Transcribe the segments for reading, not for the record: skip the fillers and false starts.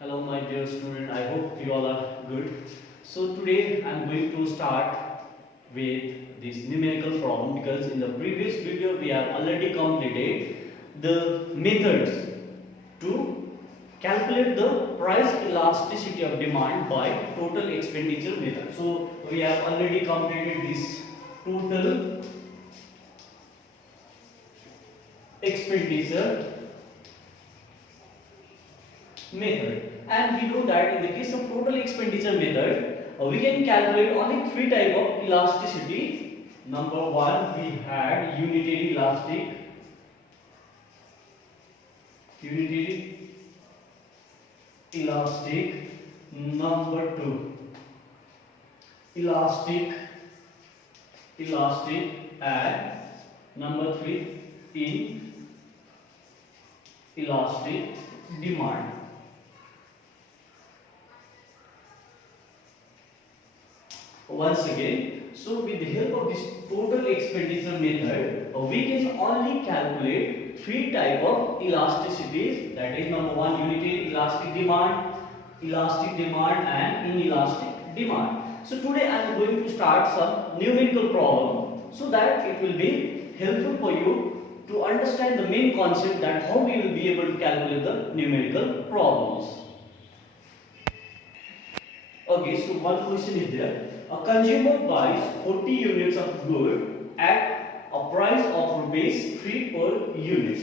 Hello, my dear student. I hope you all are good. So today I am going to start with this numerical problem because in the previous video we have already completed the methods to calculate the price elasticity of demand by total expenditure method. So we have already completed this total expenditure method, and we know that in the case of total expenditure method we can calculate only three type of elasticity. Number one, we had unitary elastic. Number two, elastic, and number three, inelastic demand. Once again, so with the help of this total expenditure method, we can only calculate three type of elasticities. That is, number one, unitary elastic demand, and inelastic demand. So today I am going to start some numerical problem so that it will be helpful for you to understand the main concept, that how we will be able to calculate the numerical problems. Okay, so one question is there. A consumer buys 40 units of good at a price of rupees 3 per unit.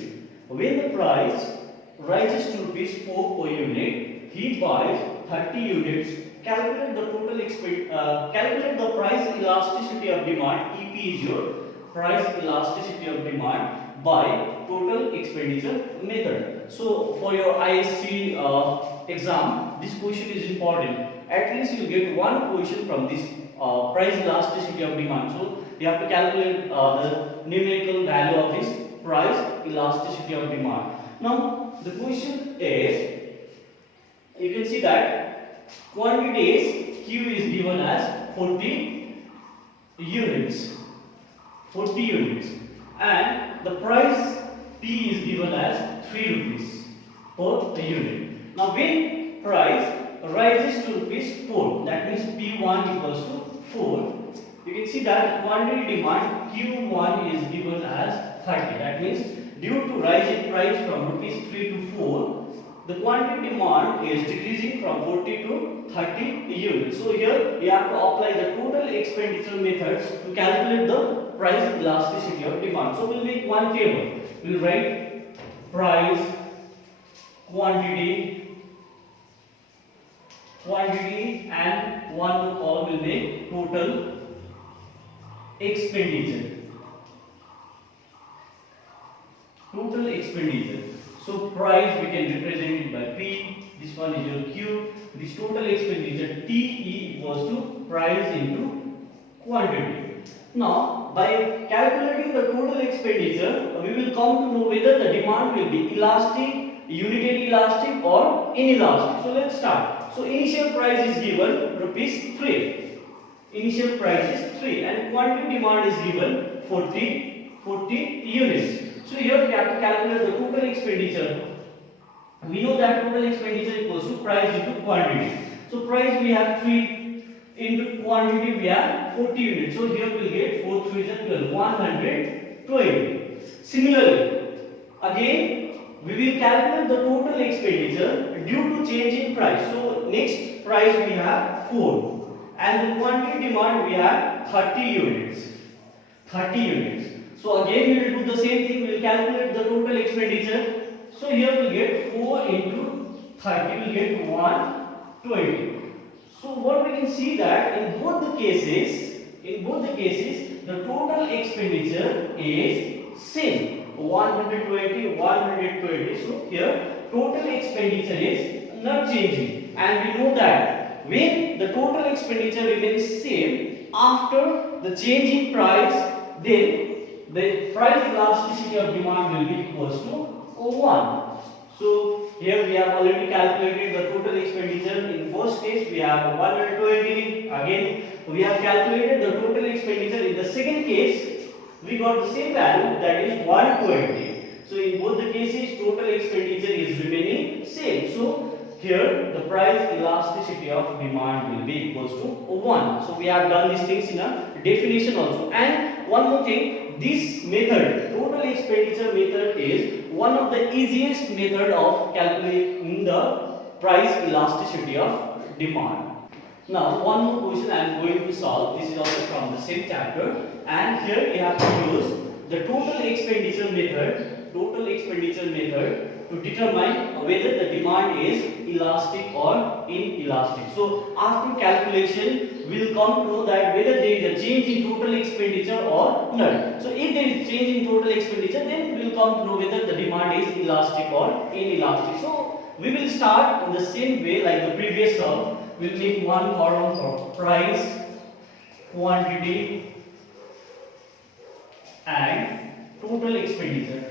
When the price rises to rupees 4 per unit, he buys 30 units. Calculate the price elasticity of demand. EP is your price elasticity of demand by total expenditure method. So for your ISC exam, this question is important. At least you get one question from this price elasticity of demand. So you have to calculate the numerical value of this price elasticity of demand. Now the question is, you can see that quantities Q is given as 40 units, and the price P is given as 3 rupees per unit. Now when price rises to rupees 4, that means P1 equals to 4, you can see that quantity demand Q1 is given as 30. That means due to rise in price from rupees 3 to 4, the quantity demand is decreasing from 40 to 30 units. So here we have to apply the total expenditure methods to calculate the price elasticity of demand. So we'll make one table. We'll write price, quantity, and one more column will make total expenditure. So price we can represent it by P. This one is your Q. This total expenditure TE equals to price into quantity. Now by calculating the total expenditure, we will come to know whether the demand will be elastic, unitary elastic, or inelastic. So let's start. So initial price is given rupees 3. Initial price is 3, and quantity demand is given 40 units. So here we have to calculate the total expenditure. We know that total expenditure equals to price into quantity. So price we have 3 into quantity we have 40 units. So here we will get 4 3 is 12, 120. Similarly, again we will calculate the total expenditure due to change in price. So next price we have 4, and the quantity demand we have 30 units. So again we will do the same thing. We will calculate the total expenditure. So here we will get 4 into 30, we will get 120. So what we can see that in both the cases, the total expenditure is same. 120. So here total expenditure is not changing, and we know that when the total expenditure remains same after the change in price, then the price elasticity of demand will be equals to 1. So here we have already calculated the total expenditure. In first case we have 120. Again we have calculated the total expenditure. In the second case we got the same value, that is 120. So in both the cases total expenditure is remaining same. So here the price elasticity of demand will be equals to 1. So we have done these things in a definition also. And one more thing, this method, total expenditure method, is one of the easiest method of calculating the price elasticity of demand. Now one more question I am going to solve. This is also from the same chapter, and here we have to use the total expenditure method to determine whether the demand is elastic or inelastic. So after calculation we will come to know that whether there is a change in total expenditure or not. So if there is change in total expenditure, then we will come to know whether the demand is elastic or inelastic. So we will start in the same way like the previous term. We will make one column for price, quantity and total expenditure.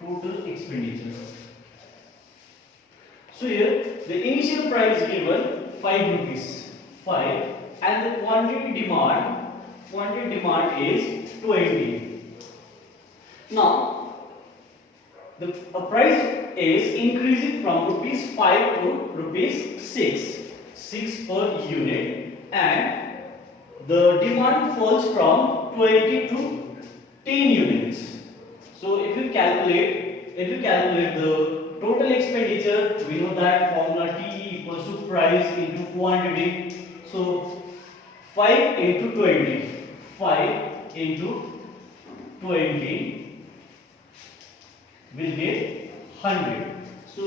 Total expenditure. So here the initial price given 5 rupees, 5, and the quantity demand is 20. Now the price is increasing from rupees 5 to rupees 6 per unit, and the demand falls from 20 to 10 units. So if you calculate the total expenditure, we know that formula T equals to price into quantity. So 5 into 20 will get 100. So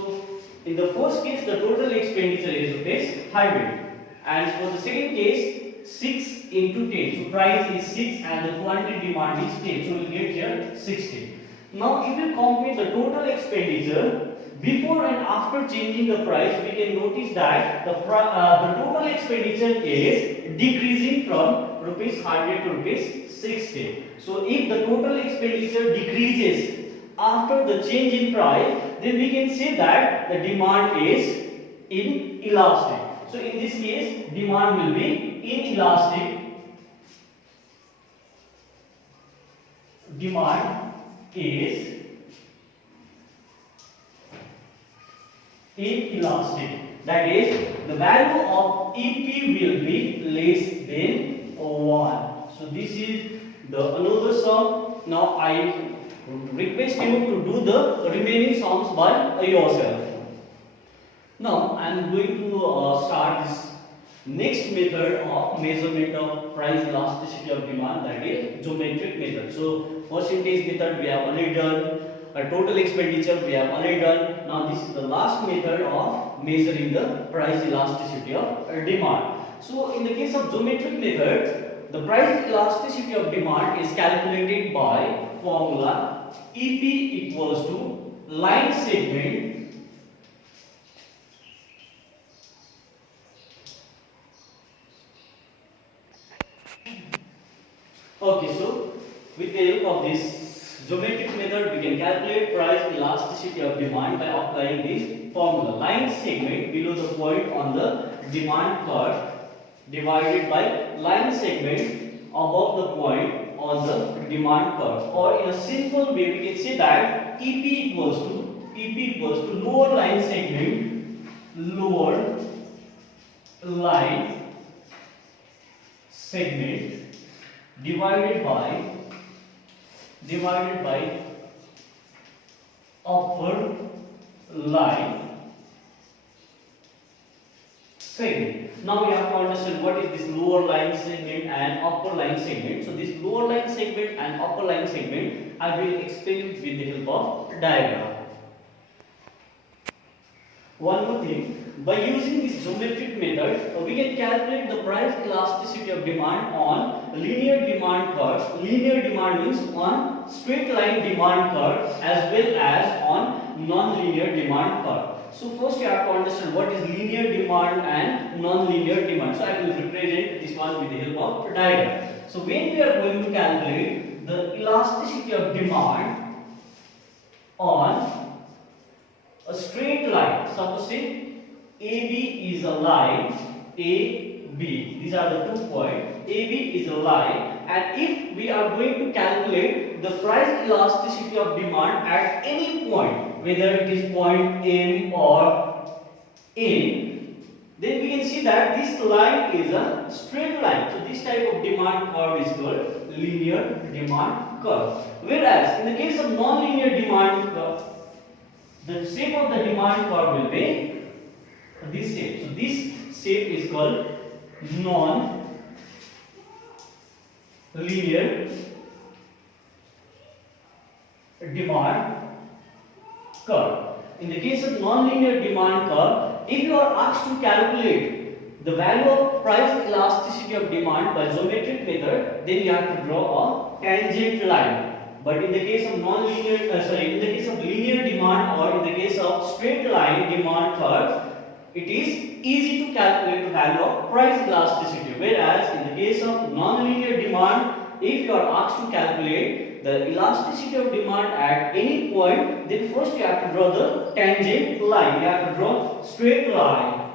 in the first case the total expenditure is rupees 100, and for the second case 6 into 10. So price is 6 and the quantity demand is 10. So we will get here 60. Now if you compare the total expenditure before and after changing the price, we can notice that the total expenditure is decreasing from rupees 100 to rupees 60. So if the total expenditure decreases after the change in price, then we can say that the demand is inelastic. So in this case demand will be inelastic. Demand is inelastic. That is, the value of EP will be less than 1. So this is the another sum. Now I request you to do the remaining sums by yourself. Now I am going to start this next method of measurement of price elasticity of demand, that is geometric method. So percentage method we have already done, total expenditure we have already done. Now this is the last method of measuring the price elasticity of demand. So in the case of geometric method, the price elasticity of demand is calculated by formula EP equals to line segment Okay, so with the help of this geometric method, we can calculate price elasticity of demand by applying this formula. Line segment below the point on the demand curve divided by line segment above the point on the demand curve. Or in a simple way, we can say that EP equals to lower line segment divided by upper line segment. Now we have to understand what is this lower line segment and upper line segment. So this lower line segment and upper line segment I will explain with the help of diagram. One more thing, by using this geometric method, we can calculate the price elasticity of demand on linear demand curve. Linear demand means on straight line demand curve as well as on non-linear demand curve. So first you have to understand what is linear demand and non-linear demand. So I will represent this one with the help of diagram. So when we are going to calculate the elasticity of demand on a straight line, suppose say AB is a line, AB, these are the 2 points, AB is a line, and if we are going to calculate the price elasticity of demand at any point, whether it is point M or N, then we can see that this line is a straight line. So this type of demand curve is called linear demand curve. Whereas in the case of non-linear demand curve, the shape of the demand curve will be this shape. So this shape is called non-linear demand curve. In the case of non-linear demand curve, if you are asked to calculate the value of price elasticity of demand by geometric method, then you have to draw a tangent line. But in the case of non-linear, in the case of linear demand or in the case of straight line demand curve, it is easy to calculate the value of price elasticity. Whereas in the case of non-linear demand, if you are asked to calculate the elasticity of demand at any point, then first you have to draw the tangent line. You have to draw straight line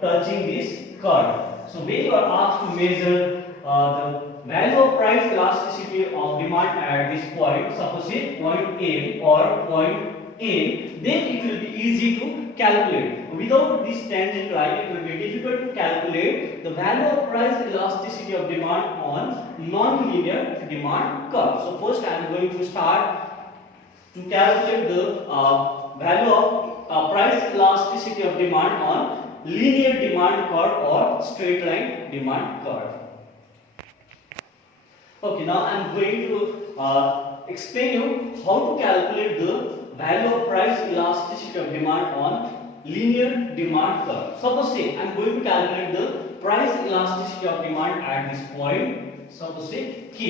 touching this curve. So when you are asked to measure the value of price elasticity of demand at this point, suppose say point M or point N, then it will be easy to calculate. Without this tangent line, it will be difficult to calculate the value of price elasticity of demand on non-linear demand curve. So first I am going to start to calculate the value of price elasticity of demand on linear demand curve or straight line demand curve. Okay, now I am going to explain you how to calculate the value of price elasticity of demand on linear demand curve. Suppose say I am going to calculate the price elasticity of demand at this point, suppose say K.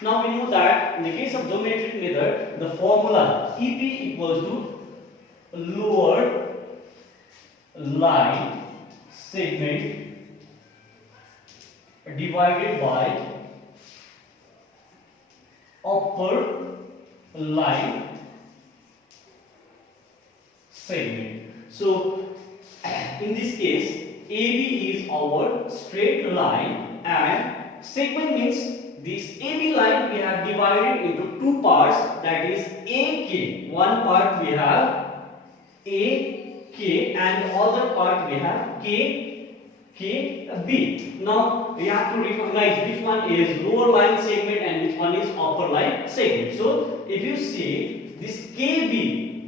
Now we know that in the case of geometric method, the formula EP equals to lower line segment divided by upper line segment. So in this case, AB is our straight line and segment means this AB line we have divided into two parts, that is AK. One part we have AK and the other part we have KB. Now we have to recognize which one is lower line segment and which one is upper line segment. So if you see this KB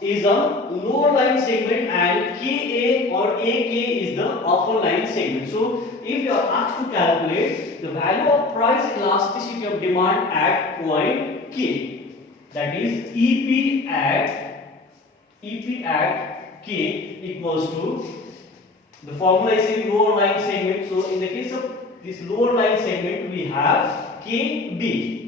is a lower line segment and KA or AK is the upper line segment. So if you are asked to calculate the value of price elasticity of demand at point K, that is EP at K equals to, the formula is in lower line segment. So in the case of this lower line segment, we have KB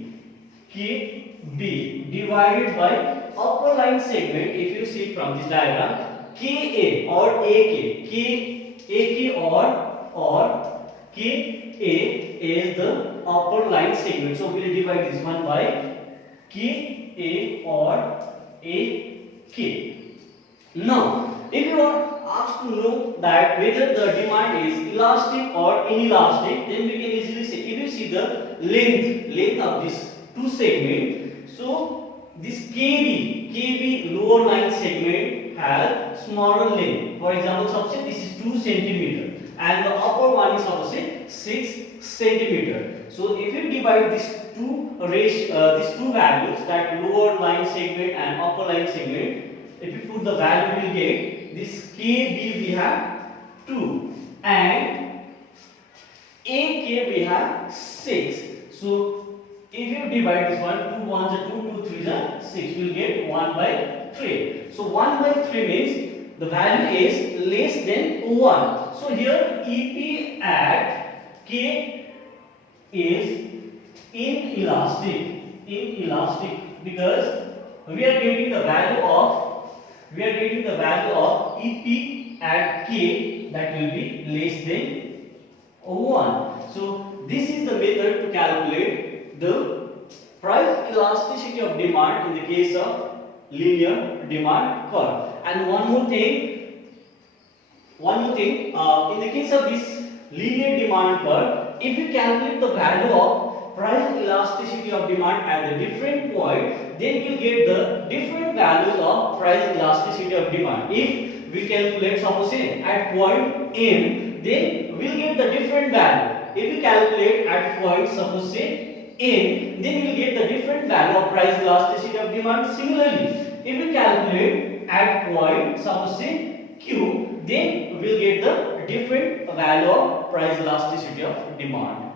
divided by upper line segment. If you see from this diagram, KA or AK, KA is the upper line segment. So we will divide this one by KA or AK. Now, if you are asked to know that whether the demand is elastic or inelastic, then we can easily say, if you see the length of this two segment, so this KB lower line segment has smaller length. For example, suppose this is 2 cm and the upper one is suppose 6 cm. So if you divide these two values, that lower line segment and upper line segment, if you put the value, we will get this KB we have 2 and AK we have 6. So if you divide this one, 2 1s are 2, 2 3s are 6, we will get 1 by 3. So 1 by 3 means the value is less than 1. So here EP at K is inelastic because we are getting the value of EP at K that will be less than 1. So this is the method to calculate the price elasticity of demand in the case of linear demand curve. And one more thing, in the case of this linear demand curve, if we calculate the value of price elasticity of demand at the different point, then we'll get the different values of price elasticity of demand. If we calculate, suppose say at point M, then we'll get the different value. If we calculate at point, suppose say N, then we'll get the different value of price elasticity of demand. Similarly, if we calculate at point, suppose say Q, then we'll get the different value of price elasticity of demand.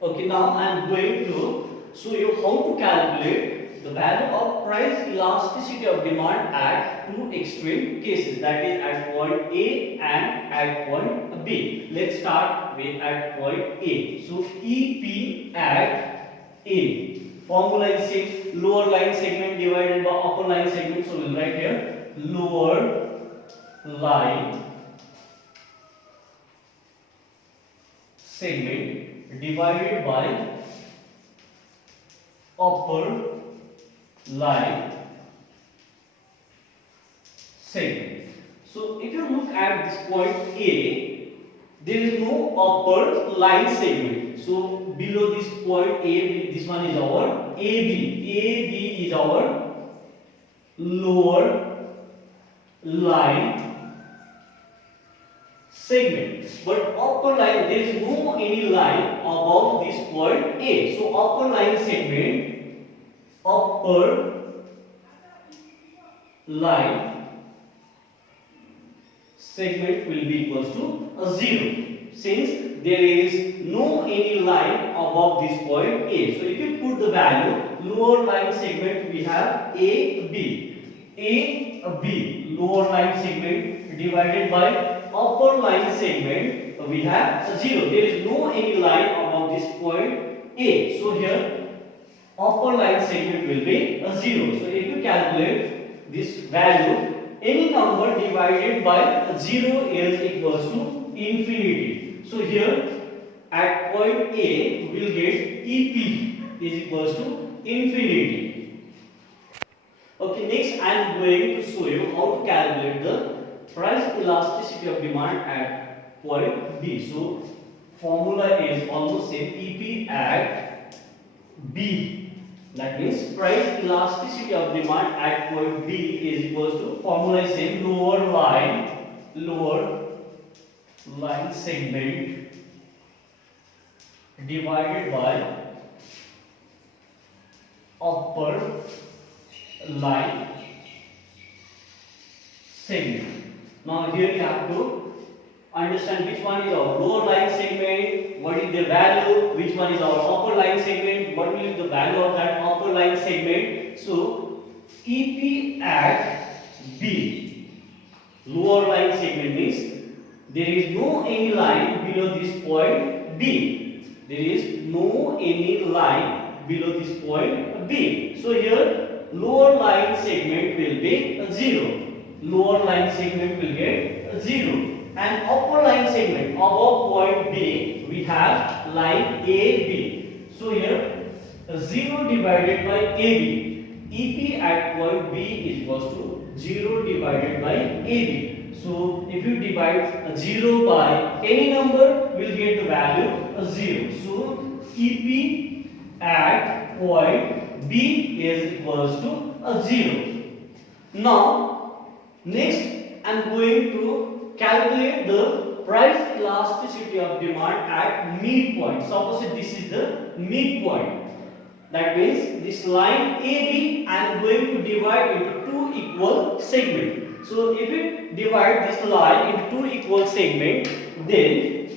Okay, now I am going to show you how to calculate the value of price elasticity of demand at two extreme cases, that is at point A and at point B. Let's start with at point A. So EP at A. Formula is same, lower line segment divided by upper line segment. So we'll write here lower line segment divided by upper line segment. So if you look at this point A, there is no upper line segment. So below this point A, this one is our AB. AB is our lower line segment. But upper line, there is no any line above this point A. So upper line segment, upper line segment will be equals to 0, since there is no any line above this point A. So if you put the value, lower line segment we have AB, AB lower line segment divided by upper line segment we have 0. There is no any line above this point A. So here upper line segment will be 0. So if you calculate this value, any number divided by 0 is equals to infinity. So here at point A we will get EP is equals to infinity. Okay, next I am going to show you how to calculate the price elasticity of demand at point B. So formula is almost same, EP at B. That means price elasticity of demand at point B is equals to, formula is same, lower line segment divided by upper line segment. Now here you have to understand which one is our lower line segment, what is the value, which one is our upper line segment, what will be the value of that upper line segment. So EP at B, lower line segment means there is no any line below this point B. There is no any line below this point B. So here lower line segment will be 0. Lower line segment will get 0. And upper line segment above point B we have line AB. So here 0 divided by AB. EP at point B is equals to 0 divided by AB. So if you divide 0 by any number, we will get the value 0. So EP at point B is equals to 0. Now next I am going to calculate the price elasticity of demand at midpoint. Suppose this is the midpoint. That means this line AB I am going to divide into two equal segments. So if we divide this line into two equal segments, then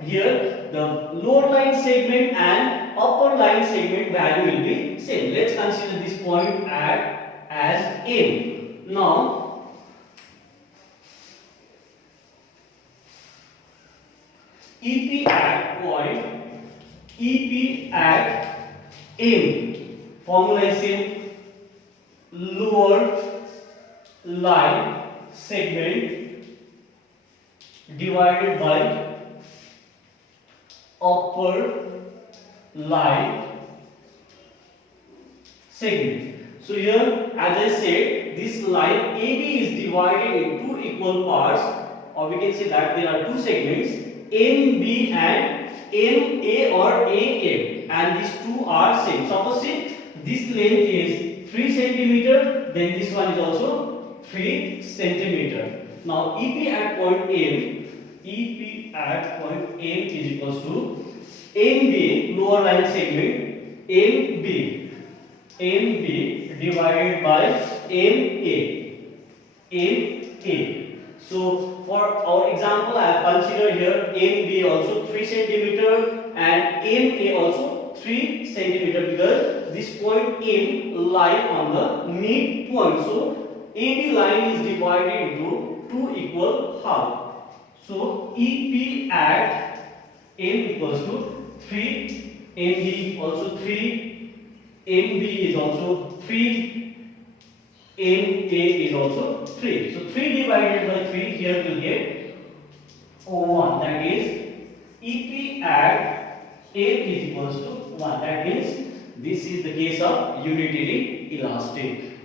here the lower line segment and upper line segment value will be same. Let's consider this point as M. Now EP at point, EP at M, formula is same, lower line segment divided by upper line segment. So here, as I said, this line AB is divided in two equal parts, or we can say that there are two segments, MB and MA or AM, and these two are same. Suppose see, this length is 3 centimeter, then this one is also 3 centimeter. Now EP at point M, EP at point M is equals to MB, lower line segment, MB divided by MA. So for our example, I have considered here MB also 3 centimeter and MA also 3 centimeter, because this point M lie on the midpoint. So AB line is divided into 2 equal half. So EP at M equals to 3, MB also 3, MB is also 3, MA is also 3. So 3 divided by 3, here we will get 1. That is EP at M is equals to 1. That means this is the case of unitary elastic.